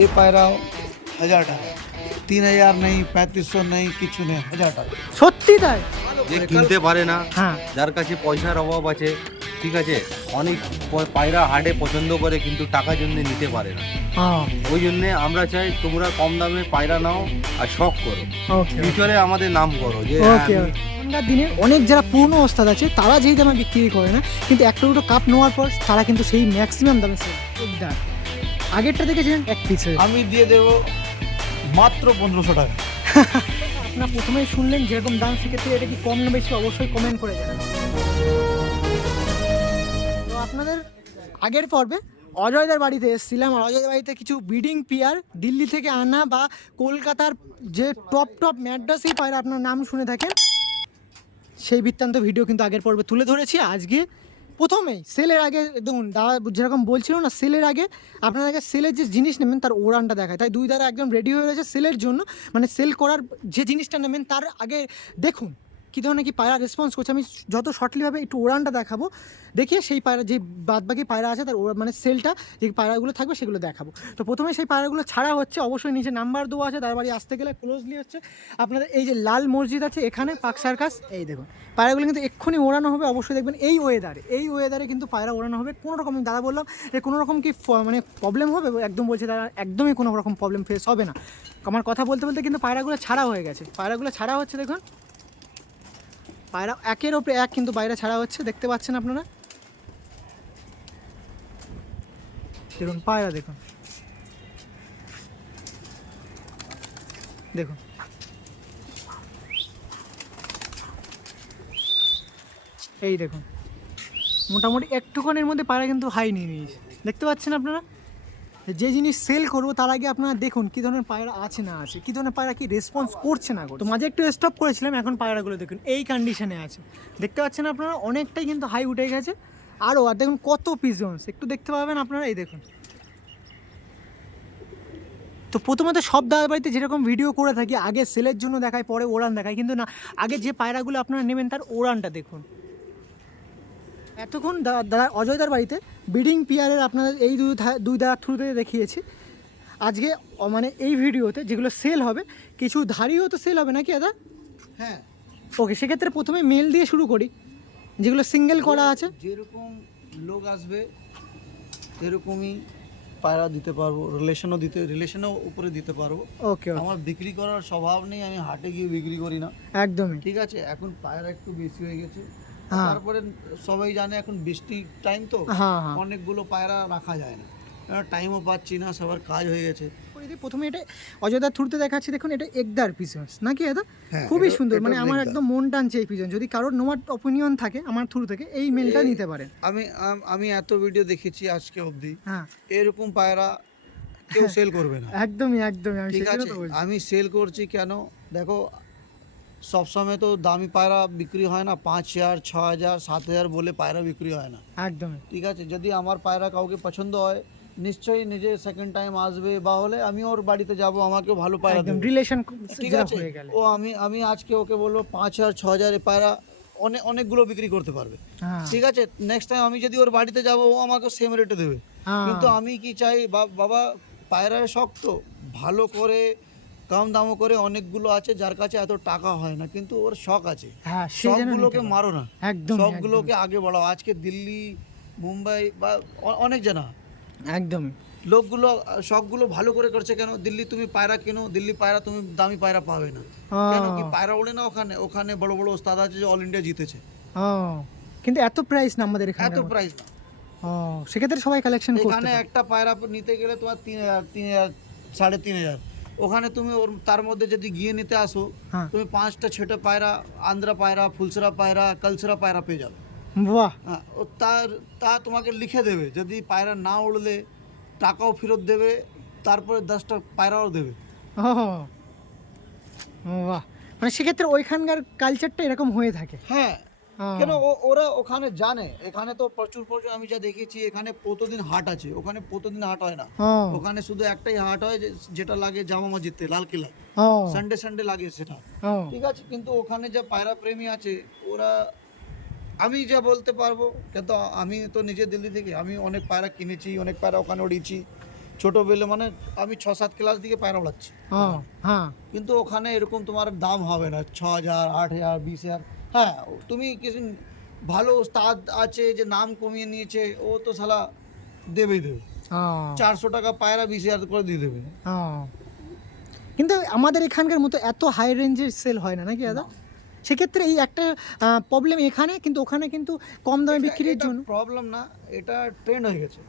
এ পায়রা হাজার টাকা তিন হাজার নেই পঁয়ত্রিশশো নেই কিছু নেই হাজার টাকা সত্যি তাই যে কিনতে পারে না যার কাছে পয়সার অভাব আছে ঠিক আছে অনেক পায়রা হাটে পছন্দ করে কিন্তু টাকার জন্য নিতে পারে না ওই জন্য আমরা চাই তোমরা কম দামে পায়রা নাও আর শখ করো ফিউচারে আমাদের নাম করো যে এখনকার দিনে অনেক যারা পুরনো অস্তাদ আছে তারা যেই দামে বিক্রি করে না কিন্তু একটা দুটো কাপ নেওয়ার পর তারা কিন্তু সেই ম্যাক্সিমাম দামে সেল আগেরটা দেখেছিলেন এক পিসে আমি দিয়ে দেবো মাত্র পনেরোশো টাকা। আপনারা প্রথমেই শুনলেন যেরকম দাম সেক্ষেত্রে এটা কি কম না বেশি? অবশ্যই কমেন্ট করে জানাবেন। তো আপনাদের আগের পর্বে অজয়দার বাড়িতে এসেছিলাম। আর অজয়দার বাড়িতে কিছু ব্রিডিং পিয়ার দিল্লি থেকে আনা বা কলকাতার যে টপ টপ ম্যাড্রাসেই পায়রা আপনার নাম শুনে থাকেন। সেই বৃত্তান্ত ভিডিও কিন্তু আগের পর্বে তুলে ধরেছি। আজকে প্রথমেই সেলের আগে দেখুন, দাদা যেরকম বলছিল না, সেলের আগে আপনার আগে সেলের যে জিনিস নেবেন তার ওরানটা দেখায়। তাই দুই দ্বারা একদম রেডি হয়ে রয়েছে সেলের জন্য। মানে সেল করার যে জিনিসটা নেবেন তার আগে দেখুন। কী ধরনের কি পায়রা রেসপন্স করছে? আমি যত শর্টলিভাবে একটু ওরানটা দেখাবো দেখিয়ে সেই পায়রা, যে বাদবাকি পায়রা আছে তার মানে সেলটা যে পায়রাগুলো থাকবে সেগুলো দেখাবো। তো প্রথমে সেই পায়রাগুলো ছাড়া হচ্ছে, অবশ্যই নিচে নাম্বার দেওয়া আছে, তার বাড়ি আসতে গেলে ক্লোজলি হচ্ছে। আপনাদের এই যে লাল মসজিদ আছে এখানে, পাক সার্কাস, এই দেখুন। পায়রাগুলো কিন্তু এক্ষুনি ওড়ানো হবে, অবশ্যই দেখবেন এই ওয়েদারে এই ওয়েদারে কিন্তু পায়রা ওড়ানো হবে, কোনো রকম দাদা বললাম যে কোনো রকম কি মানে প্রবলেম হবে? একদম বলছে তারা, একদমই কোনো রকম প্রবলেম ফেস হবে না। আমার কথা বলতে বলতে কিন্তু পায়রাগুলো ছাড়া হয়ে গেছে। পায়রাগুলো ছাড়া হচ্ছে, দেখুন। পায়রা একের ওপরে এক কিন্তু পায়রা ছাড়া হচ্ছে, দেখতে পাচ্ছেন আপনারা? দেখুন, পায়রা দেখুন। দেখুন। এই দেখুন। মোটামুটি একটুখানির মধ্যে পায়রা কিন্তু হাই নিয়ে নিয়েছে। দেখতে পাচ্ছেন আপনারা? যে জিনিস সেল করব, তার আগে আপনারা দেখুন কী ধরনের পায়রা আছে না আছে, কী ধরনের পায়রা কি রেসপন্স করছে না। তো মাঝে একটু স্টপ করেছিলাম, এখন পায়রাগুলো দেখুন, এই কন্ডিশনে আছে। দেখতে পাচ্ছেন আপনারা, অনেকটাই কিন্তু হাই উঠে গেছে। আরও আর দেখুন কত পিজন্স একটু দেখতে পাবেন আপনারা, এই দেখুন। তো প্রথমত সব দাদার বাড়িতে যেরকম ভিডিও করে থাকি, আগে সেলের জন্য দেখায়, পরে ওড়ান দেখায়, কিন্তু না, আগে যে পায়রাগুলো আপনারা নেবেন, তার ওড়ানটা দেখুন। এতক্ষণ দা- দাদা অজয়দার বাড়িতে ব্রিডিং পিয়ারের আপনাদের এই দুই দুই দাদার থ্রুতে দেখিয়েছি। আজকে মানে এই ভিডিওতে যেগুলো সেল হবে কিছু ধারিও তো সেল হবে নাকি দাদা? হ্যাঁ। ওকে সেক্ষেত্রে প্রথমে মেল দিয়ে শুরু করি। যেগুলো সিঙ্গেল করা আছে। যেরকম লোক আসবে এরকমই পায়রা দিতে পারব রিলেশনও দিতে রিলেশনও উপরে দিতে পারব। ওকে আমার বিক্রি করার স্বভাব নেই আমি হাটে গিয়ে বিক্রি করি না। একদমই। ঠিক আছে এখন পায়রা একটু বেশি হয়ে গেছে। তারপরে সবাই জানে এখন বৃষ্টি টাইম তো হ্যাঁ হ্যাঁ। অনেকগুলো পায়রা রাখা যায় না। টাইমও পাচ্ছি না সবার কাজ হয়ে গেছে। প্রথমে এটা অযোধ্যা থ্রুতে দেখাচ্ছি দেখুন এটা একদার পিজন্স নাকি হ্যাঁ, খুবই সুন্দর মানে আমার একদম মন টানছে এই পিজন যদি কারোর নোমার অপিনিয়ন থাকে আমার থ্রু থেকে এই মেলটা নিতে পারেন। আমি আমি এত ভিডিও দেখেছি আজকে অবধি হ্যাঁ। এরকম পায়রা কেউ সেল করবে না। একদমই একদমই আমি ঠিক আছে? আমি সেল করছি কেন? দেখো সবসময় তো দামি পায়রা বিক্রি হয় না পাঁচ হাজার ছ হাজার সাত হাজার বলে পায়রা বিক্রি হয় না। একদমই ঠিক আছে যদি আমার পায়রা কাউকে পছন্দ হয় নিশ্চয়ই নিজে সেকেন্ড টাইম আসবে বা হলে আমি ওর বাড়িতে যাব আমাকেও ভালো পায়রা একদম রিলেশন ঠিক আছে ও আমি আমি আজকে ওকে বলব পাঁচ হাজার ছ হাজার পায়রা অনেক অনেকগুলো বিক্রি করতে পারবে। হ্যাঁ। ঠিক আছে নেক্সট টাইম আমি যদি ওর বাড়িতে যাব ও আমাকে সেম রেটে দেবে। হ্যাঁ। কিন্তু আমি কি চাই বা- বাবা পায়রার শখ তো ভালো করে কম দামও করে অনেকগুলো আছে যার কাছে এত টাকা হয় না কিন্তু ওর শখ আছে। হ্যাঁ সবগুলোকে মারো না। একদম সবগুলোকে আগে বাড়াও। আজকে দিল্লি মুম্বাই বা অনেক জানা। একদমই লোকগুলো সবগুলো ভালো করে করছে কেন? দিল্লি তুমি পায়রা কেনো? দিল্লি পায়রা তুমি দামি পায়রা পাবে না। কেন কি পায়রা ওড়ে না ওখানে? ওখানে বড় বড় ওস্তাদ আছে যে অল ইন্ডিয়া জিতেছে। কিন্তু এত প্রাইস না আমাদের এখানে এত প্রাইস না। সেক্ষেত্রে সবাই কালেকশন করতে এখানে একটা পায়রা নিতে গেলে তোমার তিন হাজার তিন হাজার সাড়ে তিন হাজার। ওখানে তুমি ওর তার মধ্যে যদি গিয়ে নিতে আসো হ্যাঁ। তুমি পাঁচটা ছেটে পায়রা আন্ধ্রা পায়রা ফুলসরা পায়রা কালসরা পায়রা পেয়ে যাবে। বাহ। হ্যাঁ ও তার তা তোমাকে লিখে দেবে। যদি পায়রা না উড়লে টাকাও ফেরত দেবে তারপরে দশটা পায়রাও দেবে। বাহ। মানে সেক্ষেত্রে ওইখানকার কালচারটা এরকম হয়ে থাকে। হ্যাঁ কেন? ওরা ওখানে জানে। এখানে তো প্রচুর প্রচুর আমি যা দেখেছি এখানে প্রতিদিন হাট আছে। ওখানে প্রতিদিন হাট হয় না। ওখানে শুধু একটাই হাট হয় যেটা লাগে জামা মসজিদে লাল কিলা সানডে সানডে লাগে সেটা। ঠিক আছে? কিন্তু ওখানে যে পায়রা প্রেমী আছে ওরা আমি যা বলতে পারব কিন্তু আমি তো নিজে দিল্লি থেকে আমি অনেক পায়রা কিনেছি অনেক পায়রা ওখানে উড়িয়েছি। ছোটোবেলে মানে আমি ছ সাত ক্লাস দিকে পায়রা উড়াচ্ছি। কিন্তু ওখানে এরকম তোমার দাম হবে না ছ হাজার আট হাজার বিশ হাজার। হ্যাঁ তুমি কিছু ভালো উস্তাদ আছে যে নাম কমিয়ে নিয়েছে ও তো সালা দেবেই দেবে। চারশো টাকা পায়রা বিশ হাজার করে দিয়ে দেবে। ও। কিন্তু আমাদের এখানকার মতো এত হাই রেঞ্জের সেল হয় না নাকি দাদা? সেক্ষেত্রে এই একটা প্রবলেম এখানে কিন্তু ওখানে কিন্তু কম দামে বিক্রির জন্য। প্রবলেম না এটা ট্রেন্ড হয়ে গেছে।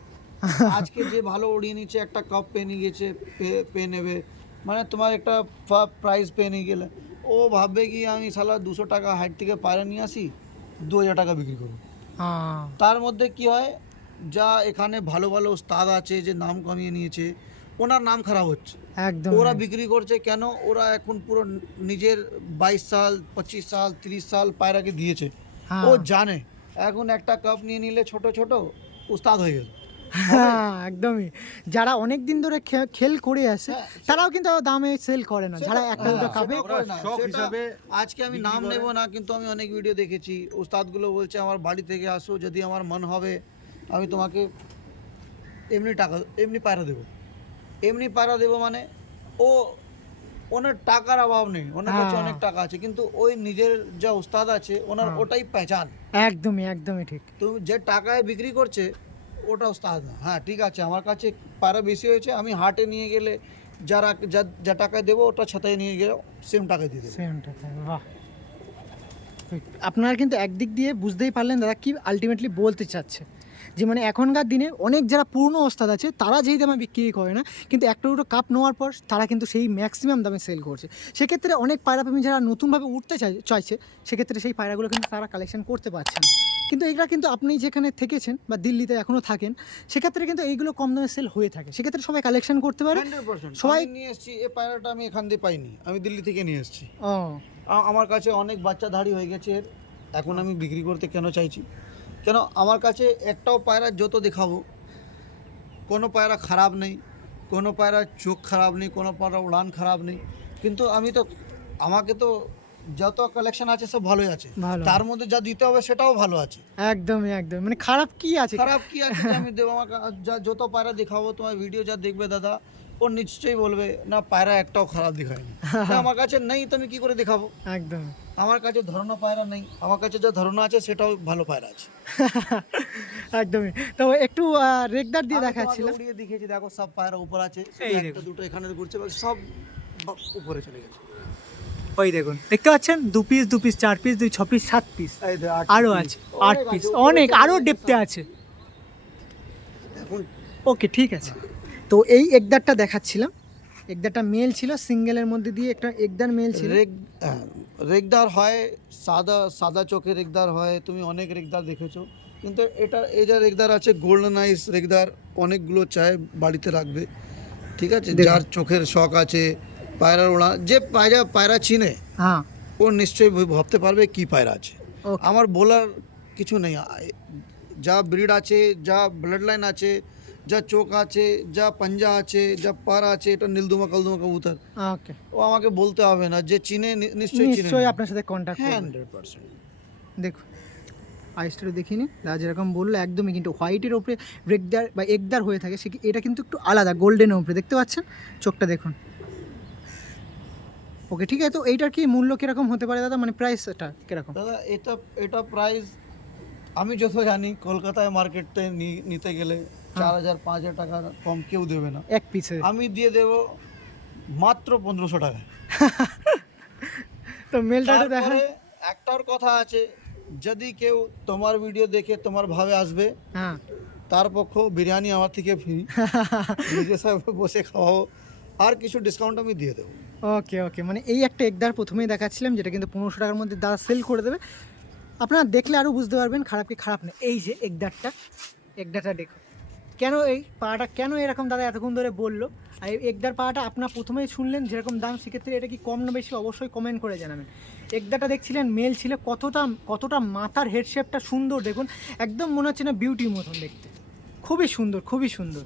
আজকে যে ভালো উড়িয়ে নিচ্ছে একটা কাপ পেয়ে নিয়ে গেছে পেয়ে নেবে। মানে তোমার একটা প্রাইস পেয়ে নিয়ে গেলে। ও ভাববে কি আমি সালা দুশো টাকা হাইট থেকে পায়রা নিয়ে আসি দু হাজার টাকা বিক্রি করব। হ্যাঁ। তার মধ্যে কি হয় যা এখানে ভালো ভালো উস্তাদ আছে যে নাম কমিয়ে নিয়েছে ওনার নাম খারাপ হচ্ছে। একদম ওরা বিক্রি করছে কেন ওরা এখন পুরো নিজের বাইশ সাল পঁচিশ সাল তিরিশ সাল পায়রাকে দিয়েছে। হ্যাঁ। ও জানে। এখন একটা কাপ নিয়ে নিলে ছোট ছোট উস্তাদ হয়ে গেল। হ্যাঁ একদমই। যারা অনেক দিন ধরে খে- খেল করে আসে হ্যাঁ, তারাও কিন্তু দামে সেল করে না। যারা একটা দুটো হ্যাঁ, হিসাবে আজকে আমি নাম নেব না কিন্তু আমি অনেক ভিডিও দেখেছি। উস্তাদগুলো বলছে আমার বাড়ি থেকে আসো যদি আমার মন হবে আমি তোমাকে এমনি টাকা এমনি পায়রা দেবো। এমনি পায়রা দেবো মানে ও ওনার টাকার অভাব নেই ওনার কাছে। অনেক টাকা আছে কিন্তু ওই নিজের যা উস্তাদ আছে ওনার। ওটাই পেঁচান। একদমই একদমই ঠিক। তুমি যে টাকায় বিক্রি করছে ওটা উস্তাদ না। হ্যাঁ ঠিক আছে, আমার কাছে পায়রা বেশি হয়েছে, আমি হাটে নিয়ে গেলে যারা যা যা টাকায় দেবো ওটা ছাতায় নিয়ে গেলে সেম টাকায় দিয়ে দেবো। সেম বাহ। আপনারা কিন্তু একদিক দিয়ে বুঝতেই পারলেন দাদা কি আলটিমেটলি বলতে চাচ্ছে। যে মানে এখনকার দিনে অনেক যারা পুরনো ওস্তাদ আছে তারা যেই দামে বিক্রি করে না কিন্তু একটা দুটো কাপ নেওয়ার পর তারা কিন্তু সেই ম্যাক্সিমাম দামে সেল করছে। সেক্ষেত্রে অনেক পায়রাপ্রেমী যারা নতুনভাবে উঠতে চাই চাইছে সেক্ষেত্রে সেই পায়রাগুলো কিন্তু তারা কালেকশন করতে পারছেন কিন্তু এগুলা কিন্তু আপনি যেখানে থেকেছেন বা দিল্লিতে এখনও থাকেন সেক্ষেত্রে কিন্তু এইগুলো কম দামে সেল হয়ে থাকে। সেক্ষেত্রে সবাই কালেকশন করতে পারে। সবাই- নিয়ে এসেছি এই পায়রাটা আমি এখান দিয়ে পাইনি আমি দিল্লি থেকে নিয়ে এসেছি। ও। আমার কাছে অনেক বাচ্চাধারী হয়ে গেছে। এখন আমি বিক্রি করতে কেন চাইছি? কেন? আমার কাছে একটাও পায়রা যত দেখাবো কোনো পায়রা খারাপ নেই কোনো পায়রা চোখ খারাপ নেই কোনো পায়রা উড়ান খারাপ নেই। কিন্তু আমি তো আমাকে তো যত কালেকশন আছে সব ভালোই আছে। তার মধ্যে যা দিতে হবে সেটাও ভালো আছে। একদমই একদম মানে খারাপ কি আছে? খারাপ কি আছে আমি দেবো? আমাকে যা যত পায়রা দেখাবো তোমার ভিডিও যা দেখবে দাদা ও নিশ্চয়ই বলবে না পায়রা একটাও খারাপ দেখায়নি। আমার কাছে নেই তো আমি কি করে দেখাবো? একদম আমার কাছে ধরনা পায়রা নেই। আমার কাছে যা ধারণা আছে সেটাও ভালো পায়রা আছে। একদমই। তো একটু রেগদার দিয়ে দেখাচ্ছিলাম উড়িয়ে দেখিয়েছি দেখো সব পায়রা উপর আছে। একটা দুটো এখানে ঘুরছে সব উপরে চলে গেছে। ওই দেখুন দেখতে পাচ্ছেন? দু পিস দু পিস চার পিস দুই ছ পিস সাত পিস আরও আছে আট পিস অনেক আরও ডেপতে আছে। ওকে ঠিক আছে। তো এই একদারটা দেখাচ্ছিলাম। একদারটা মেল ছিল সিঙ্গেলের মধ্যে দিয়ে একটা একদার মেল ছিল। রেগ হ্যাঁ, রেগদার হয় সাদা সাদা চোখের রেগদার হয় তুমি অনেক রেগদার দেখেছ। কিন্তু এটা এই যা রেগদার আছে গোল্ডেন আইস রেগদার অনেকগুলো চায় বাড়িতে রাখবে। ঠিক আছে? যার চোখের শখ আছে পায়রা ওড়া যে পায়রা পায়রা চিনে হ্যাঁ। ও নিশ্চয়ই ভাবতে পারবে কি পায়রা আছে। আমার বলার কিছু নেই। যা ব্রিড আছে যা ব্লাড লাইন আছে যা চোখ আছে যা পাঞ্জা আছে যা পার আছে এটা নীলদুমা কালদুমা কবুতর ওকে ও আমাকে বলতে হবে না যে চিনে নিশ্চয়ই চিনে নিশ্চয়ই আপনার সাথে কন্ট্যাক্ট করবে। Hundred percent. দেখুন আইসটা দেখিনি দাদা যেরকম বলল একদমই কিন্তু হোয়াইটের ওপরে ব্রেকদার বা একদার হয়ে থাকে সে এটা কিন্তু একটু আলাদা গোল্ডেনের ওপরে দেখতে পাচ্ছেন? চোখটা দেখুন। ওকে ঠিক আছে তো এইটার কি মূল্য কীরকম হতে পারে দাদা? মানে প্রাইসটা কীরকম? দাদা এটা এটা প্রাইস আমি যত জানি কলকাতায় মার্কেটে নিতে গেলে চার হাজার পাঁচ হাজার টাকা কম কেউ দেবে না। এক পিসে আমি দিয়ে দেবো মাত্র পনেরোশো টাকা। তো মেলটা দেখা একটার কথা আছে যদি কেউ তোমার ভিডিও দেখে তোমার ভাবে আসবে হ্যাঁ। তার পক্ষ বিরিয়ানি আমার থেকে ফ্রি নিজে বসে খাওয়াও। আর কিছু ডিসকাউন্ট আমি দিয়ে দেবো। ওকে ওকে মানে এই একটা একদার প্রথমেই দেখাচ্ছিলাম যেটা কিন্তু পনেরোশো টাকার মধ্যে দাদা সেল করে দেবে। আপনারা দেখলে আরও বুঝতে পারবেন খারাপ কি খারাপ না। এই যে একদারটা একদারটা দেখুন। কেন এই পাড়াটা কেন এরকম দাদা এতক্ষণ ধরে বলল? আর একদার পাড়াটা আপনার প্রথমেই শুনলেন যেরকম দাম সেক্ষেত্রে এটা কি কম না বেশি অবশ্যই কমেন্ট করে জানাবেন। একদারটা দেখছিলেন মেল ছিল কতটা কতটা মাথার হেডশেপটা সুন্দর দেখুন একদম মনে হচ্ছে না বিউটির মতন দেখতে। খুবই সুন্দর খুবই সুন্দর।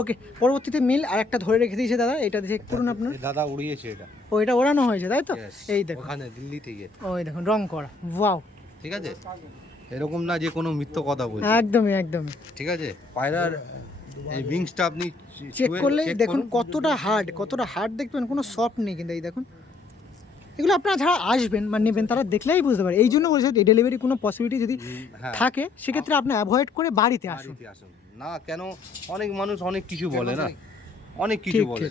ওকে পরবর্তীতে মিল আর একটা ধরে রেখে দিয়েছে দাদা এটা দেখে করুন আপনার। দাদা উড়িয়েছে এটা। ও এটা ওড়ানো হয়েছে তাই তো? এই দেখুন। ওখানে দিল্লি থেকে। ওই দেখুন রং করা। ওয়াও ঠিক আছে? এরকম না যে কোনো মিথ্য কথা বলছি। একদমই একদমই। ঠিক আছে? পায়রার এই উইংসটা আপনি চেক করলে দেখুন কতটা হার্ড কতটা হার্ড দেখবেন কোনো সফট নেই কিন্তু এই দেখুন। এগুলো আপনারা যারা আসবেন বা নেবেন তারা দেখলেই বুঝতে পারে এই জন্য বলছে ডেলিভারি কোনো পসিবিলিটি যদি হ্যাঁ। থাকে সেক্ষেত্রে আপনি অ্যাভয়েড করে বাড়িতে আসুন। আসুন। না কেন? অনেক মানুষ অনেক কিছু বলে না? অনেক কিছু বলে।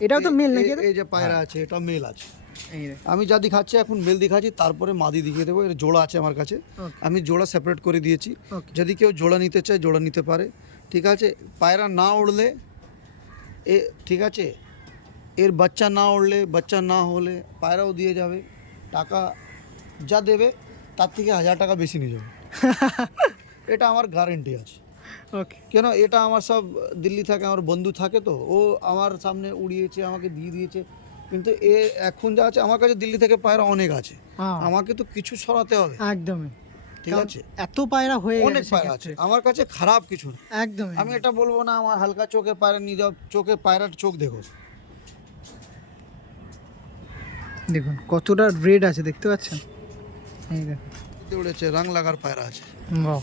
এটাও তো মেল নাকি এই- যে পায়রা আছে এটা মেল আছে। আমি যা দেখাচ্ছি এখন মেল দেখাচ্ছি তারপরে মাদি দেখিয়ে দেবো। এর জোড়া আছে আমার কাছে। আমি জোড়া সেপারেট করে দিয়েছি। যদি কেউ জোড়া নিতে চায় জোড়া নিতে পারে। ঠিক আছে? পায়রা না উড়লে এ ঠিক আছে? এর বাচ্চা না উড়লে বাচ্চা না হলে পায়রাও দিয়ে যাবে। টাকা যা দেবে তার থেকে হাজার টাকা বেশি নিয়ে যাবে। এটা আমার গ্যারেন্টি আছে। ওকে কেন? এটা আমার সব দিল্লি থাকে আমার বন্ধু থাকে তো ও আমার সামনে উড়িয়েছে আমাকে দিয়ে দিয়েছে। কিন্তু এ এখন যা আছে আমার কাছে দিল্লি থেকে পায়রা অনেক আছে। হ্যাঁ। আমাকে তো কিছু সরাতে হবে। একদমই। ঠিক আছে? এত পায়রা হয়ে অনেক পায়রা আছে। আমার কাছে খারাপ কিছু না। একদমই। আমি এটা বলব না আমার হালকা চোখে পায়রা নিয়ে যাও চোখে পায়রার চোখ দেখো। দেখুন কতটা রেড আছে দেখতে পাচ্ছেন? এই উড়েছে রং লাগার পায়রা আছে।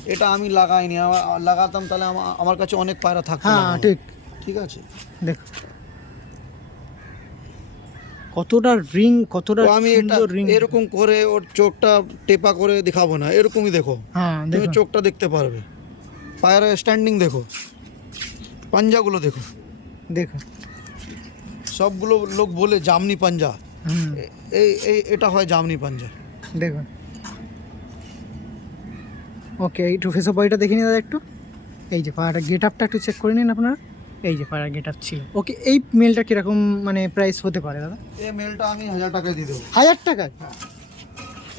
এটা আমি লাগাইনি আমার লাগাতাম তাহলে আমার- আমার কাছে অনেক পায়রা থাকতো হ্যাঁ ঠিক। ঠিক আছে? দেখো কতটা রিং কতটা আমি এটা রিং? এরকম করে ওর চোখটা টেপা করে দেখাবো না এরকমই দেখো। হ্যাঁ তুমি চোখটা দেখতে পারবে। পায়রা স্ট্যান্ডিং দেখো। পাঞ্জাগুলো দেখো। দেখো। সবগুলো লোক বলে জামনি পাঞ্জা। এই এই এটা হয় জামনি পাঞ্জা। দেখুন ওকে একটু ফেসো বয়টা দেখে নিন দাদা একটু। এই যে পায়রাটা গেট আপটা একটু চেক করে নিন আপনারা। এই যে পায়রা গেট আপ ছিল। ওকে এই মেলটা কীরকম মানে প্রাইস হতে পারে দাদা? এই মেলটা আমি হাজার টাকায় দিয়ে দেবো। হাজার টাকা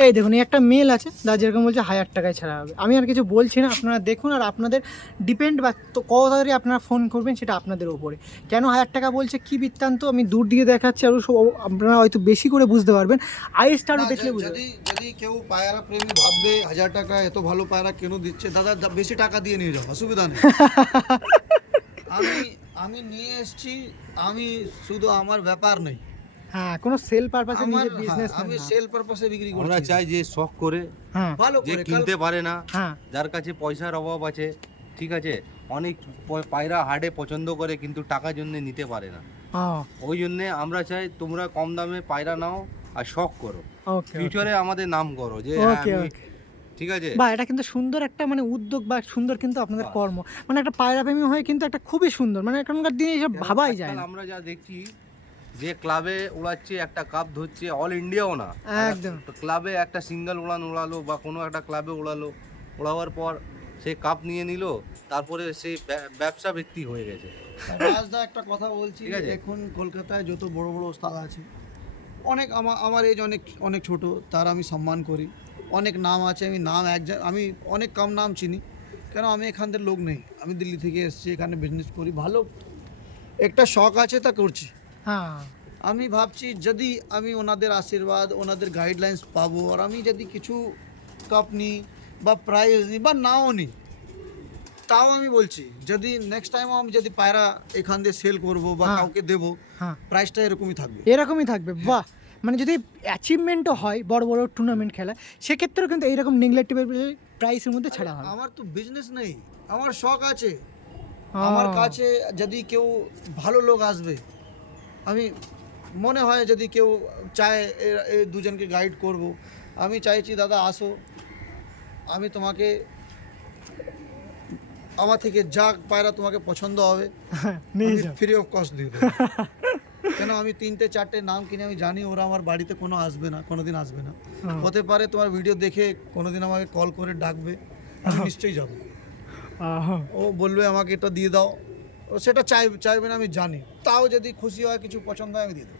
এই দেখুন এই একটা মেল আছে দা যেরকম বলছে হাজার টাকায় ছাড়া হবে। আমি আর কিছু বলছি না আপনারা দেখুন আর আপনাদের ডিপেন্ড বা তো কত তাড়াতাড়ি আপনারা ফোন করবেন সেটা আপনাদের ওপরে কেন হাজার টাকা বলছে কি বৃত্তান্ত? আমি দূর দিয়ে দেখাচ্ছি আরও আপনারা হয়তো বেশি করে বুঝতে পারবেন। আই না, দেখলে বুঝতে যদি যদি কেউ পায়রা প্রেমী ভাববে হাজার টাকা এত ভালো পায়রা কেন দিচ্ছে? দাদা বেশি টাকা দিয়ে নিয়ে যাও অসুবিধা নেই। আমি আমি নিয়ে এসেছি আমি শুধু আমার ব্যাপার নেই। হ্যাঁ কোনো সেল পারপাসে আমার নিজের হ্যাঁ, বিজনেস আমি সেল পারপাসে বিক্রি আমরা করছি। চাই যে শখ করে হ্যাঁ। ভালো যে করে কিনতে পারে না হ্যাঁ। যার কাছে পয়সার অভাব আছে ঠিক আছে অনেক প- পায়রা হাটে পছন্দ করে কিন্তু টাকার জন্য নিতে পারে না। হ্যাঁ ওই জন্যে আমরা চাই তোমরা কম দামে পায়রা নাও আর শখ করো। ওকে ফিউচারে আমাদের নাম করো যে হ্যাঁ, আমি- ঠিক আছে? বা এটা কিন্তু সুন্দর একটা মানে উদ্যোগ বা সুন্দর কিন্তু আপনাদের কর্ম। মানে একটা পায়রা প্রেমী হয়ে কিন্তু একটা খুবই সুন্দর। মানে এখনকার দিনে এসব ভাবাই যায় না। আমরা যা দেখছি যে ক্লাবে উড়াচ্ছে একটা কাপ ধরছে অল ইন্ডিয়াও না। একদম। ক্লাবে একটা সিঙ্গেল উড়ান উড়ালো বা কোনো একটা ক্লাবে উড়ালো। উড়াবার পর সে কাপ নিয়ে নিল তারপরে সে ব্যবসা ব্যক্তি হয়ে গেছে। রাজদা একটা কথা বলছি ঠিক আছে। এখন কলকাতায় যত বড় বড় ওস্তাদ আছে অনেক আমার আমার এজ অনেক অনেক ছোট তার আমি সম্মান করি। অনেক নাম আছে আমি নাম এক আমি অনেক কম নাম চিনি। কেন আমি এখানদের লোক নেই? আমি দিল্লি থেকে এসেছি এখানে বিজনেস করি ভালো। একটা শখ আছে তা করছি। হ্যাঁ। আমি ভাবছি যদি আমি ওনাদের আশীর্বাদ ওনাদের গাইডলাইন্স পাবো আর আমি যদি কিছু কাপ নিই বা প্রাইজ নিই বা নাও নিই তাও আমি বলছি যদি নেক্সট টাইম আমি যদি পায়রা এখান দিয়ে সেল করব বা হ্যাঁ। কাউকে দেবো হ্যাঁ। প্রাইসটা এরকমই থাকবে। এরকমই থাকবে বাহ! মানে যদি অ্যাচিভমেন্টও হয় বড় বড় টুর্নামেন্ট খেলা সেক্ষেত্রেও কিন্তু এইরকম নেগলেক্টিভের প্রাইসের মধ্যে ছাড়া হবে। আমার তো বিজনেস নেই আমার শখ আছে। আমার কাছে যদি কেউ ভালো লোক আসবে আমি মনে হয় যদি কেউ চায় দুজনকে গাইড করব আমি চাইছি দাদা আসো। আমি তোমাকে আমার থেকে যা পায়রা তোমাকে পছন্দ হবে ফ্রি অফ কস্ট দিয়ে দেবো। কেন আমি তিনটে চারটে নাম কিনে আমি জানি ওরা আমার বাড়িতে কোনো আসবে না কোনোদিন আসবে না। হতে পারে তোমার ভিডিও দেখে কোনোদিন আমাকে কল করে ডাকবে আমি নিশ্চয়ই যাব। ও বলবে আমাকে এটা দিয়ে দাও ও সেটা চাই চাইবে না আমি জানি। তাও যদি খুশি হয় কিছু পছন্দ হয় আমি দিয়ে দেবো।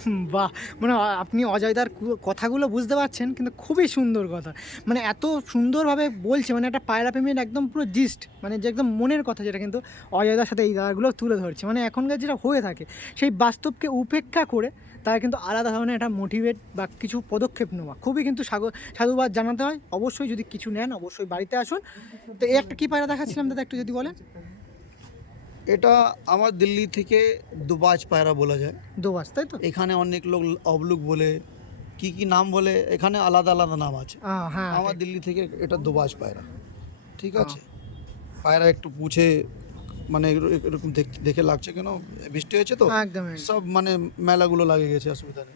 বাহ মানে আপনি অজয়দার কথাগুলো বুঝতে পারছেন, কিন্তু খুবই সুন্দর কথা। মানে এত সুন্দরভাবে বলছে মানে একটা পায়রা প্রেমীর একদম পুরো জিস্ট মানে যে একদম মনের কথা যেটা কিন্তু অজয়দার সাথে এই দাদাগুলো তুলে ধরছে। মানে এখনকার যেটা হয়ে থাকে, সেই বাস্তবকে উপেক্ষা করে তারা কিন্তু আলাদা ধরনের একটা মোটিভেট বা কিছু পদক্ষেপ নেওয়া। খুবই কিন্তু সাধুবাদ জানাতে হয়। অবশ্যই যদি কিছু নেন, অবশ্যই বাড়িতে আসুন। তো একটা কী পায়রা দেখাচ্ছিলাম দাদা, একটু যদি বলেন? এটা আমার দিল্লি থেকে দুবাজ পায়রা বলা যায়। দুবাজ তাই তো? এখানে অনেক লোক অবলুক বলে কি কি নাম বলে এখানে আলাদা আলাদা নাম আছে। হ্যাঁ আমার দিল্লি থেকে এটা দুবাজ পায়রা। ঠিক আছে? পায়রা একটু পুছে মানে এরকম দেখ- লাগছে কেন? বৃষ্টি হয়েছে তো। সব মানে মেলাগুলো লাগে গেছে অসুবিধা নেই।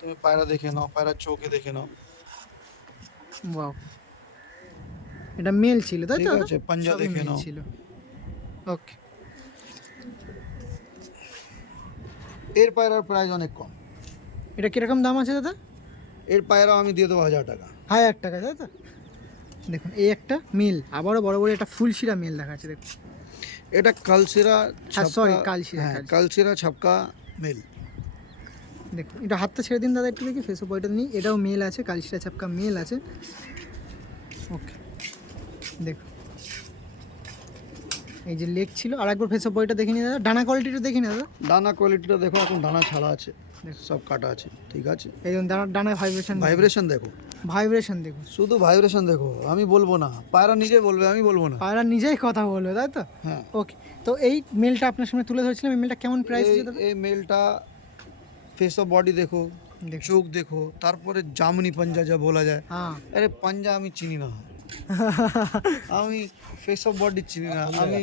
তুমি পায়রা দেখে নাও পায়রার চোখে দেখে নাও। ওয়াও। এটা মেল ছিল তাই তো? আছে, পাঞ্জা দেখে নাও। ছিল। ওকে। এর পায়রার প্রাইস অনেক কম। এটা কীরকম দাম আছে দাদা? এর পায়রাও আমি দিয়ে দেবো হাজার টাকা। হাজার টাকা তাই তো? দেখুন এই একটা মিল আবারও বড় বড় একটা ফুলশিরা মিল দেখাচ্ছে দেখুন। এটা কালসিরা হ্যাঁ, sorry, কালশিরা, হ্যাঁ কালশিরা। কালসিরা ছাপকা মিল। দেখুন এটা হাতটা ছেড়ে দিন দাদা একটু দেখি ফেসো বয়টা নিই। এটাও মেল আছে কালশিরা ছাপকা মেল আছে। ওকে দেখুন। এই যে লেগ ছিল আর একবার ফেসো বয়টা দেখে নিয়ে দাদা। ডানা কোয়ালিটিটা দেখি না দাদা। দানা কোয়ালিটিটা দেখো এখন দানা ছাড়া আছে। সব কাটা আছে ঠিক আছে? এই দেখুন ডানা ডানায় ভাইব্রেশন ভাইব্রেশন দেখো। ভাইব্রেশন দেখো। শুধু ভাইব্রেশন দেখো আমি বলব না। পায়রা নিজে বলবে আমি বলব না। পায়রা নিজেই কথা বলবে তাই তো? হ্যাঁ। ওকে তো এই মেলটা আপনার সামনে তুলে ধরেছিলাম এই মেলটা কেমন প্রাইস এই- মেলটা ফেস অফ বডি দেখো। চোখ দেখো তারপরে জামনি পাঞ্জা যা বলা যায়। হ্যাঁ। আরে পাঞ্জা আমি চিনি না। আমি ফেস অফ বডি চিনি না আমি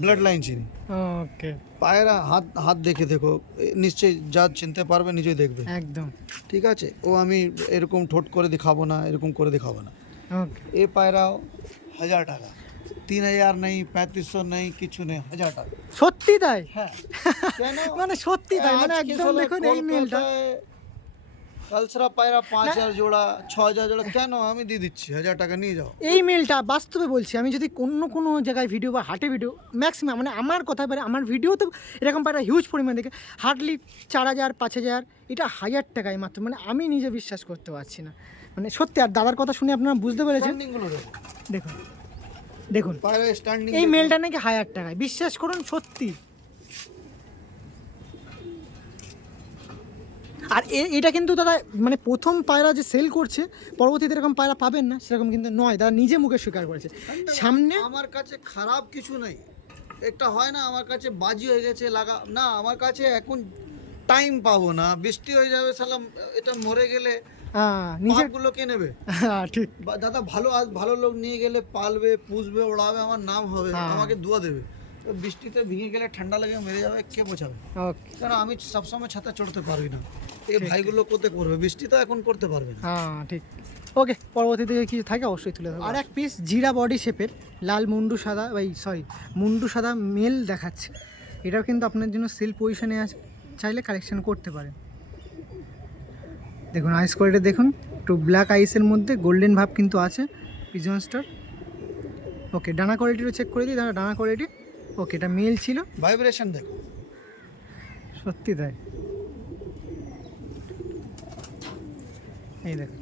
ব্লাড লাইন চিনি। ওকে পায়রা হাত হাত দেখে দেখো নিশ্চয়ই যা চিনতে পারবে নিজেই দেখবে। একদম। ঠিক আছে? ও আমি এরকম ঠোঁট করে দেখাবো না এরকম করে দেখাবো না। ওকে এ পায়রাও হাজার টাকা। তিন হাজার নেই পঁয়ত্রিশশো নেই কিছু নেই হাজার টাকা। সত্যি তাই? হ্যাঁ। মানে সত্যি তাই মানে একদম দেখুন এই মেলটা। কালসরা পায়রা পাঁচ হাজার জোড়া ছ হাজার জোড়া কেন? আমি দিয়ে দিচ্ছি হাজার টাকা নিয়ে যাও। এই মেলটা বাস্তবে বলছি আমি যদি অন্য কোনো জায়গায় ভিডিও বা হাটে ভিডিও ম্যাক্সিমাম মানে আমার কথা বলে আমার ভিডিওতে এরকম পায়রা হিউজ পরিমাণ দেখে হার্ডলি চার হাজার পাঁচ হাজার এটা হাজার টাকায় মাত্র মানে আমি নিজে বিশ্বাস করতে পারছি না। মানে সত্যি আর দাদার কথা শুনে আপনারা বুঝতে পেরেছেন? দেখুন দেখুন। এই মেলটা নাকি হাজার টাকায় বিশ্বাস করুন সত্যি। আর এটা কিন্তু দাদা মানে প্রথম পায়রা যে সেল করছে পরবর্তীতে এরকম পায়রা পাবেন না সেরকম কিন্তু নয় দাদা নিজে মুখে স্বীকার করেছে। সামনে আমার কাছে খারাপ কিছু নেই। একটা হয় না আমার কাছে বাজি হয়ে গেছে লাগা না আমার কাছে এখন টাইম পাবো না বৃষ্টি হয়ে যাবে সালাম এটা মরে গেলে হ্যাঁ, নিজের পাপগুলো কে নেবে? হ্যাঁ, ঠিক। দাদা ভালো ভালো লোক নিয়ে গেলে পালবে পুষবে ওড়াবে আমার নাম হবে হ্যাঁ। আমাকে দোয়া দেবে। তো বৃষ্টিতে ভিঙে গেলে ঠান্ডা লাগে মেরে যাবে কে বোঝাবে? ওকে কারণ আমি সবসময় ছাতা চড়তে পারবি না। এই ভাইগুলো করতে করবে? বৃষ্টি তো এখন করতে পারবে না। হ্যাঁ ঠিক। ওকে পরবর্তীতে কিছু থাকে অবশ্যই তুলে আর এক পিস জিরা বডি শেপের লাল মুন্ডু সাদা ওই সরি মুন্ডু সাদা মেল দেখাচ্ছে। এটাও কিন্তু আপনার জন্য সেল পজিশনে আছে চাইলে কালেকশন করতে পারেন। দেখুন আইস কোয়ালিটি দেখুন একটু ব্ল্যাক আইসের মধ্যে গোল্ডেন ভাব কিন্তু আছে পিজন স্টার ওকে ডানা কোয়ালিটিও চেক করে দিই দাদা ডানা কোয়ালিটি ওকে এটা মেল ছিল? ভাইব্রেশন দেখো। সত্যি তাই? এই দেখুন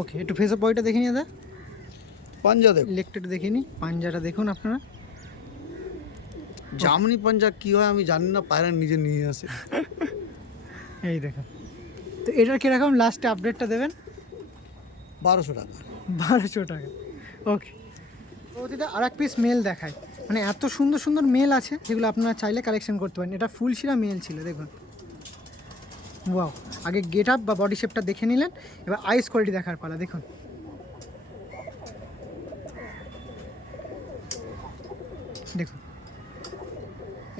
ওকে একটু ফেস বয়টা দেখে নিয়ে দাদা পাঞ্জা দেখো। ইলেকট্রিক দেখে নিই পাঞ্জাটা দেখুন আপনারা। জামনি পাঞ্জা কি হয় আমি জানি না পায়রা নিজে নিয়ে আসে। এই দেখুন তো এটার কীরকম? লাস্টে আপডেটটা দেবেন? বারোশো টাকা। বারোশো টাকা। ওকে। পরবর্তীতে আর এক পিস মেল দেখায়। মানে এত সুন্দর সুন্দর মেল আছে, যেগুলো আপনারা চাইলে কালেকশন করতে পারেন। এটা ফুল শিরা মেল ছিল, দেখুন। ওয়াও আগে গেট আপ বা বডি শেপটা দেখে নিলেন, এবার আইস কোয়ালিটি দেখার পালা, দেখুন। দেখুন।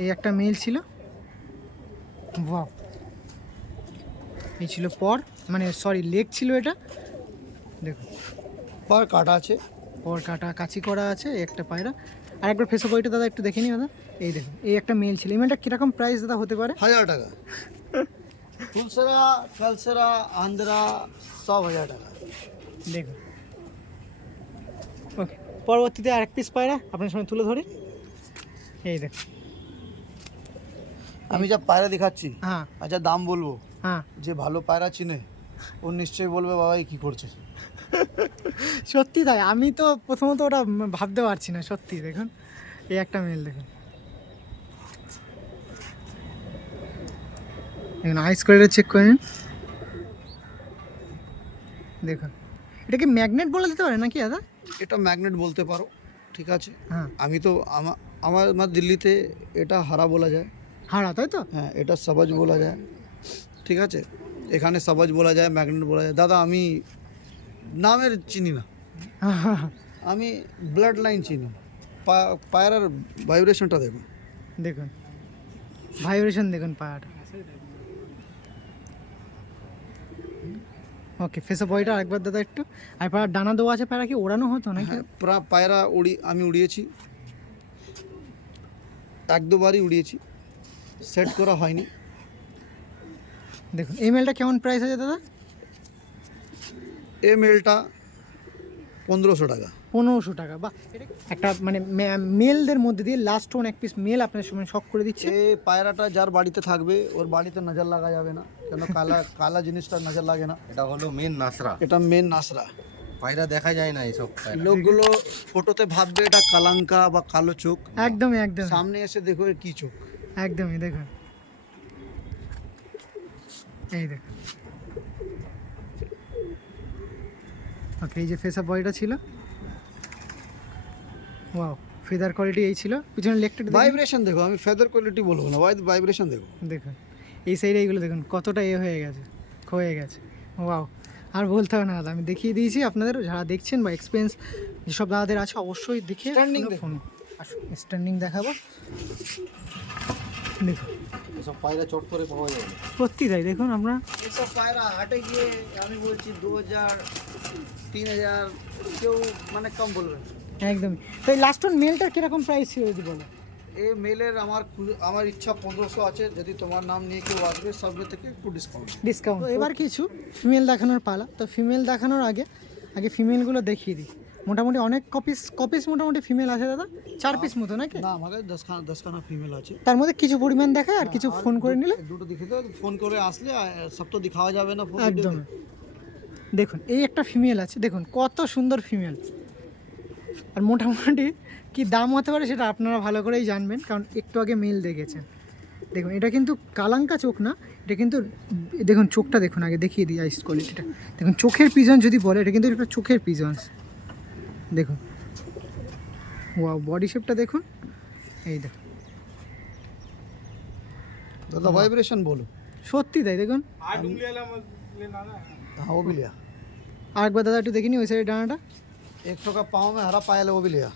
এই একটা মেল ছিল। ওয়াও এই ছিল পর মানে সরি লেগ ছিল এটা। দেখুন। পার কাটা আছে। পর কাটা কাচি করা আছে এই একটা পায়রা। আর একবার ফেসো বইটা দাদা একটু দেখে নিই দাদা। এই দেখুন এই একটা মেল ছিল। এই মেলটা কীরকম প্রাইস দাদা হতে পারে? হাজার টাকা। ফুলসেরা কালসেরা আন্ধ্রা সব হাজার টাকা। দেখুন। ওকে পরবর্তীতে আরেক পিস পায়রা আপনার সামনে তুলে ধরি। এই দেখুন। আমি যা পায়রা দেখাচ্ছি হ্যাঁ। আচ্ছা দাম বলব হ্যাঁ। যে ভালো পায়রা চিনে ও নিশ্চয়ই বলবে বাবা এই কী করছে? সত্যি তাই আমি তো প্রথমত ওটা ভাবতে পারছি না সত্যি দেখুন এই একটা মেল দেখুন। দেখুন আইস করে চেক করে নিন। দেখুন এটা কি ম্যাগনেট বলে দিতে পারে নাকি দাদা? এটা ম্যাগনেট বলতে পারো ঠিক আছে? হ্যাঁ। আমি তো আমা- আমার আমার দিল্লিতে এটা হারা বলা যায়। হাড়া তাই তো? হ্যাঁ এটা সবাজ বলা যায় ঠিক আছে? এখানে সবাজ বলা যায় ম্যাগনেট বলা যায়। দাদা আমি নামের চিনি না। আমি ব্লাড লাইন চিনি পায়রার ভাইব্রেশনটা দেখুন। দেখুন। ভাইব্রেশন দেখুন পায়াটা ওকে ফেসে বয়টা আরেকবার দাদা একটু। আর পায়ার ডানা দেওয়া আছে পায়রা কি ওড়ানো হতো নাকি? হ্যাঁ পায়রা উড়ি আমি উড়িয়েছি। এক দুবারই উড়িয়েছি। সেট করা হয়নি। দেখুন এই মেলটা কেমন প্রাইস আছে দাদা? এ মেলটা পনেরোশো টাকা। পনেরোশো টাকা বা একটা মানে মেলদের মধ্যে দিয়ে লাস্ট ওয়ান এক পিস মেল আপনার সময় শখ করে দিচ্ছে। এ পায়রাটা যার বাড়িতে থাকবে ওর বাড়িতে নজর লাগা যাবে না কেন কালা কালা জিনিসটা নজর লাগে না। এটা হলো মেন নাসরা। এটা মেন নাসরা। পায়রা দেখা যায় না এইসব লোকগুলো ফটোতে ভাববে এটা কালাঙ্কা বা কালো চোখ। একদমই একদম সামনে এসে দেখো এর কি চোখ। একদমই দেখুন। এই দেখুন। ওকে এই যে ফেসা বয়টা ছিল। ওয়াও ফেদার কোয়ালিটি এই ছিল। পিছনে লেকটা ভাইব্রেশন দেখো আমি ফেদার কোয়ালিটি বলব না ভাইব্রেশন দেখো। দেখুন এই সাইডে এইগুলো দেখুন কতটা এ হয়ে গেছে ক্ষয়ে গেছে। ওয়াও আর বলতে হবে না দাদা আমি দেখিয়ে দিয়েছি আপনাদের যারা দেখছেন বা এক্সপিরিয়েন্স যেসব দাদাদের আছে অবশ্যই দেখে Standing দেখুন। আসুন স্ট্যান্ডিং দেখাবো। দেখুন। এসব পায়রা চট করে পাওয়া না। সত্যি তাই দেখুন আমরা পায়রা হাটে গিয়ে আমি বলছি দু হাজার তিন হাজার কেউ মানে কম বলবে না। একদমই। তো এই লাস্ট ওয়ান মেলটার কীরকম প্রাইস ছিল যদি বলো? এ মেলের আমার আমার ইচ্ছা পনেরোশো আছে যদি তোমার নাম নিয়ে কেউ আসবে সবে থেকে একটু ডিসকাউন্ট ডিসকাউন্ট এবার কিছু ফিমেল দেখানোর পালা। তো ফিমেল দেখানোর আগে আগে ফিমেলগুলো দেখিয়ে দিই। মোটামুটি অনেক কপিস কপিস মোটামুটি ফিমেল আছে দাদা? চার পিস মতো নাকি? না আমাকে দশখানা দশখানা ফিমেল আছে। তার মধ্যে কিছু পরিমাণ দেখায় আর কিছু ফোন করে নিলে? দুটো দেখে দাও ফোন করে আসলে সব তো দেখাওয়া যাবে না একদম। দেখুন এই একটা ফিমেল আছে দেখুন কত সুন্দর ফিমেল আর মোটামুটি কি দাম হতে পারে সেটা আপনারা ভালো করেই জানবেন কারণ একটু আগে মেল দেখেছেন। দেখুন এটা কিন্তু কালাঙ্কা চোখ না এটা কিন্তু দেখুন চোখটা দেখুন আগে দেখিয়ে দিই আইস কোয়ালিটিটা দেখুন চোখের পিজন যদি বলে এটা কিন্তু একটা চোখের পিজন। দেখুন ওয়া বডি শেপটা দেখুন এই দেখুন। দাদা ভাইব্রেশন বলুন। সত্যি তাই দেখুন। হ্যাঁ আরেকবার দাদা একটু দেখিনি ওই সাইডের ডানাটা एक सौ का पाँव में हरा पायल है वो भी लिया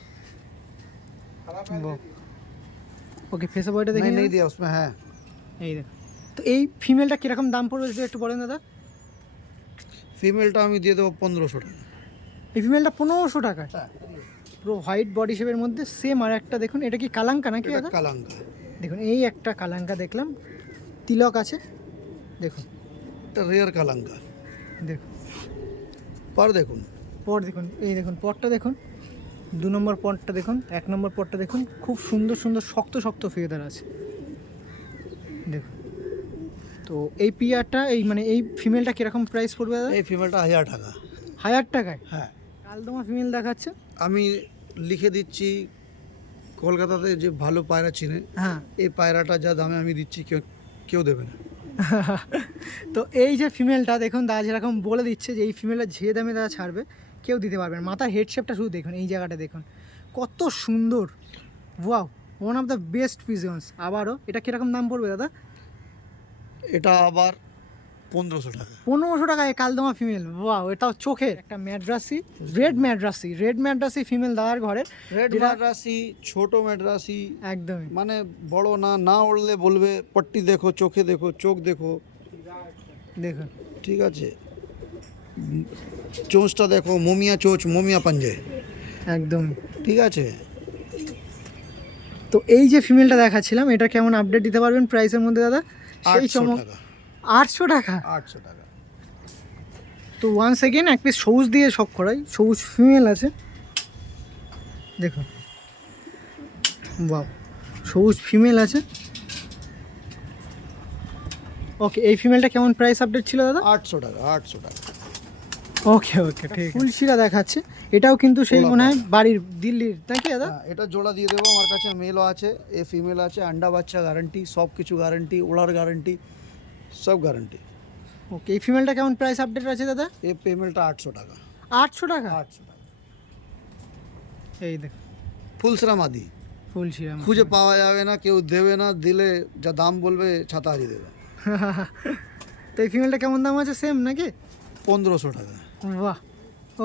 ওকে ফেসে বয়টা দেখে नहीं নিন। नहीं दिया उसमें है এই দেখ তো এই ফিমেলটা কিরকম দাম পড়বে যদি একটু বলেন দাদা ফিমেলটা আমি দিয়ে দেবো পনেরোশো টাকা এই ফিমেলটা পনেরোশো টাকা পুরো হোয়াইট বডি শেপের মধ্যে সেম আর একটা দেখুন এটা কি কালাঙ্কা নাকি এটা দাদা কালাঙ্গা দেখুন এই একটা কালাঙ্কা দেখলাম তিলক আছে দেখুন এটা রেয়ার কালাঙ্গা দেখুন पर দেখুন। পর দেখুন এই দেখুন পরটা দেখুন দু নম্বর পরটা দেখুন এক নম্বর পরটা দেখুন খুব সুন্দর সুন্দর শক্ত শক্ত ফেদার আছে। দেখুন তো এই পিয়ারটা এই মানে এই ফিমেলটা কীরকম প্রাইস পড়বে দাদা? এই ফিমেলটা হাজার টাকা। হাজার টাকায়? হ্যাঁ। কালদমা ফিমেল দেখাচ্ছে। আমি লিখে দিচ্ছি কলকাতাতে যে ভালো পায়রা চিনে হ্যাঁ। এই পায়রাটা যা দামে আমি দিচ্ছি কেউ কেউ দেবে না। তো এই যে ফিমেলটা দেখুন দা যেরকম বলে দিচ্ছে যে এই ফিমেলটা যে দামে দাদা ছাড়বে, কেউ দিতে পারবে না। মাথার হেডশেপটা শুধু দেখুন, এই জায়গাটা দেখুন। কত সুন্দর। Wow one of the best pigeons আবারও, এটা কীরকম দাম পড়বে দাদা? এটা আবার পনেরোশো টাকা। পনেরোশো টাকায় কালদমা ফিমেল ওয়াও এটাও চোখের। একটা Madrasi red Madrasi red Madrasi female দাদার ঘরের রেড ম্যাড্রাসি ছোট ম্যাড্রাসি একদমই। মানে বড় না না উড়লে বলবে পট্টি দেখো চোখে দেখো চোখ দেখো। দেখুন। ঠিক আছে। চোঁচটা দেখো মমিয়া চোঁচ মমিয়া পাঞ্জে। একদমই। ঠিক আছে। তো এই যে ফিমেলটা দেখাচ্ছিলাম এটা কেমন আপডেট দিতে পারবেন প্রাইসের মধ্যে দাদা? সেই চমক টাকা। আটশো টাকা। আটশো টাকা। তো ওয়ান সেকেন্ড এক পিস সবুজ দিয়ে সব করাই। সবুজ ফিমেল আছে। দেখুন। বাহ সবুজ ফিমেল আছে। ওকে এই ফিমেলটা কেমন প্রাইস আপডেট ছিল দাদা? আটশো টাকা আটশো টাকা। ওকে ওকে ঠিক ফুলশিরা দেখাচ্ছে। এটাও কিন্তু সেই মনে হয় বাড়ির দিল্লির নাকি দাদা? হ্যাঁ এটা জোড়া দিয়ে দেবো। আমার কাছে মেলও আছে এ ফিমেল আছে আন্ডা বাচ্চা গ্যারান্টি সব কিছু গ্যারান্টি ওড়ার গ্যারান্টি সব গ্যারান্টি ওকে এই ফিমেলটা কেমন প্রাইস আপডেট আছে দাদা? এই পেমেন্টটা আটশো টাকা। আটশো টাকা? আটশো টাকা। এই দেখ। ফুলসরা মাদি ফুলশিরা খুঁজে পাওয়া যাবে না কেউ দেবে না দিলে যা দাম বলবে ছাতা হারিয়ে দেবে। তো এই ফিমেলটা কেমন দাম আছে সেম নাকি? পনেরোশো টাকা। বাহ।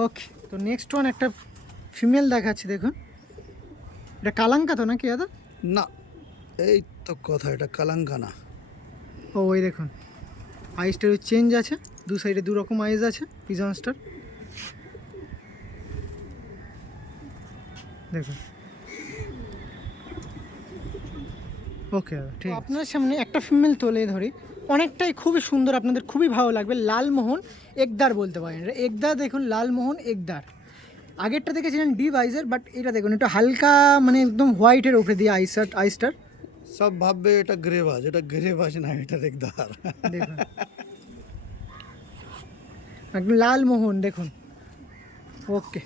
ওকে তো নেক্সট ওয়ান একটা ফিমেল দেখাচ্ছি দেখুন। এটা কালাঙ্কা তো নাকি দাদা? না এই তো কথা এটা কালাঙ্কানা ও ওই দেখুন। আইসটার চেঞ্জ আছে। দু সাইডে দু রকম আইস আছে পিজন স্টার দেখুন। ওকে ঠিক। আপনার সামনে একটা ফিমেল তোলে ধরি। অনেকটাই খুবই সুন্দর আপনাদের খুবই ভালো লাগবে। লালমোহন একদার বলতে পারেন। একদার দেখুন লালমোহন একদার। আগেরটা দেখেছিলেন ডিপ আইসের বাট এটা দেখুন একটু হালকা মানে একদম হোয়াইটের উপরে দিয়ে আইসার আইসটার সব ভাববে এটা গ্রেবাজ এটা গ্রেবাজ না এটা দেখদার দেখুন। একদম লাল মোহন দেখুন। ওকে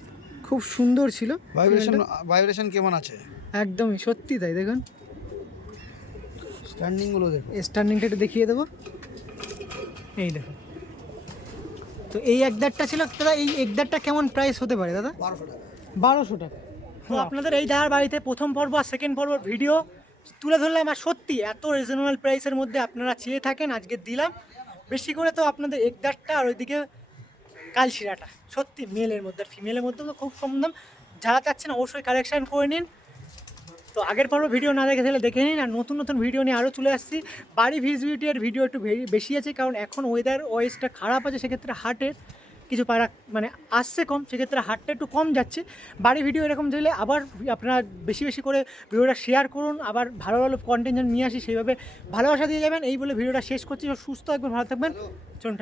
খুব সুন্দর ছিল। ভাইব্রেশন ভাইব্রেশন কেমন আছে? একদমই সত্যি তাই দেখুন। স্ট্যান্ডিংগুলো দেখো স্টার্নিংটা একটু দেখিয়ে দেবো। এই দেখুন। তো এই একদারটা ছিল দাদা এই একদারটা কেমন প্রাইস হতে পারে দাদা? বারোশো টাকা। বারোশো টাকা। তো আপনাদের এই দাদার বাড়িতে প্রথম পর্ব আর সেকেন্ড পর্ব ভিডিও তুলে ধরলাম আর সত্যি এত রিজনেবল প্রাইসের মধ্যে আপনারা চেয়ে থাকেন, আজকে দিলাম। বেশি করে তো আপনাদের একদারটা আর ওইদিকে কালশিরাটা সত্যি মেলের মধ্যে আর ফিমেলের মধ্যে তো খুব কম দাম। যারা চাচ্ছেন অবশ্যই কালেকশান করে নিন। তো আগের পর্ব ভিডিও না দেখে তাহলে দেখে নিন। আর নতুন নতুন ভিডিও নিয়ে আরও চলে আসছি। বাড়ি ভিজিবিলিটির ভিডিও একটু বেশি আছে, কারণ এখন ওয়েদার ওয়েসটা খারাপ আছে, সেক্ষেত্রে হাটের কিছু পায়রা মানে আসছে কম, সেক্ষেত্রে হাটটা একটু কম যাচ্ছে। বাড়ি ভিডিও এরকম দিলে আবার আপনারা বেশি বেশি করে ভিডিওটা শেয়ার করুন, আবার ভালো ভালো কন্টেন্ট নিয়ে আসি, সেইভাবে ভালোবাসা দিয়ে যাবেন। এই বলে ভিডিওটা শেষ করছি। সুস্থ একবার ভালো থাকবেন। চলুন